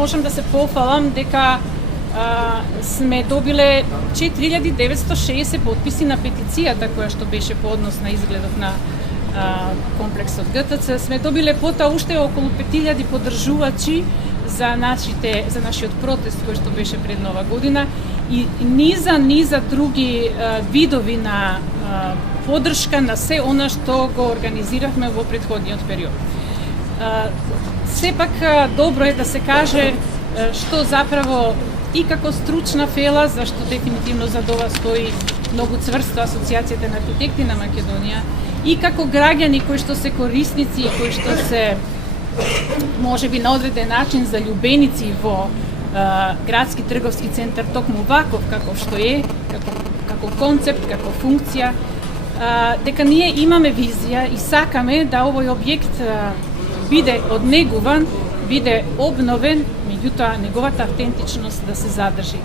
можам да се пофалам дека сме добиле 4960 подписи на петицијата која што беше по однос на изгледот на комплексот ГТЦ. Сме добиле потоа уште околу 5000 поддржувачи за нашиот протест кој што беше пред Нова година и низа други видови на поддршка на се она што го организиравме во претходниот период. Сепак добро е да се каже што заправо и како стручна фела, зашто дефинитивно за ова стои многу цврсто Асоциацијата на архитекти на Македонија, и како граѓани кои што се корисници и кои што се можеби на одреден начин залюбеници во градски трговски центар токму ваков каков што е, како концепт, како функција, дека ние имаме визија и сакаме да овој објект биде однегуван, биде обновен, меѓутоа неговата автентичност да се задржи.